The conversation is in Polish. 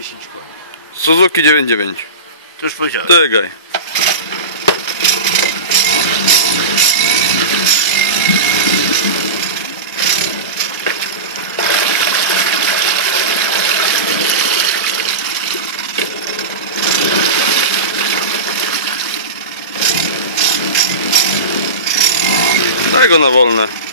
10 koni. Suzuki 9.9. To już powiedziałem. Tygaj. Daj go na wolne.